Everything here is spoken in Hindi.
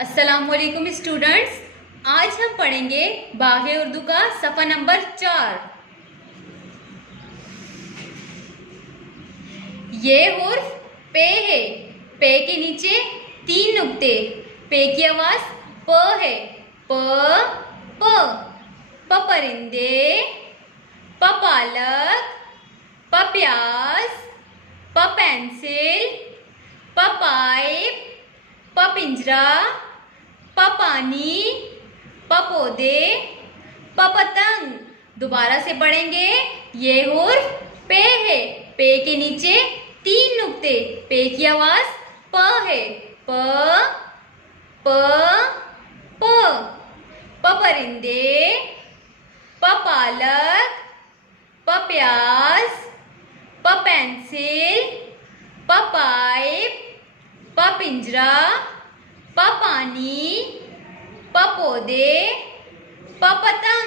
अस्सलामुअलैकुम स्टूडेंट्स। आज हम पढ़ेंगे बाग़े उर्दू का सफ़ा नंबर 4। ये हुर्फ पे है। पे के नीचे 3 नुक्ते। पे की आवाज प है। प प प परिंदे, प पालक, प प्याज, प पेंसिल, प पाइप, प पिंजरा, प पानी, प पौधे, प पतंग। दोबारा से पढ़ेंगे। ये हुर्फ पे है। पे के नीचे 3 नुक्ते। पे की आवाज प है। प प प प परिंदे, प पालक, प प्याज, प पेंसिल, प पाइप, प पिंजरा, प पानी, प पौधे, प पतंग।